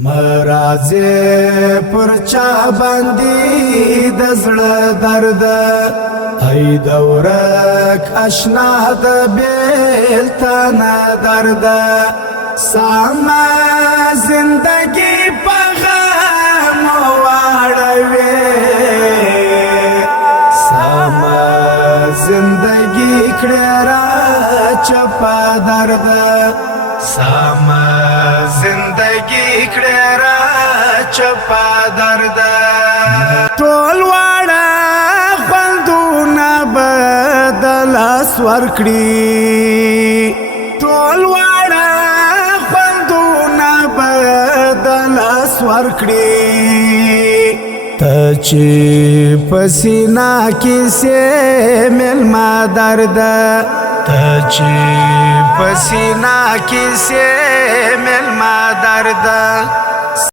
مرازه پر چا باندې د زړه درد ای دورک اشنا د بیل تانا درد ساما زندگی په غم واړوي ساما زندگی کړه را چپا درد ساما زندگی کړه را چپا درد ټول واړه خوندونه بدل اسور کړی ټول واړه خوندونه بدل اسور کړی ته چې پسینا کې سه ملما درد ته چې پسینا کې سه ملما درد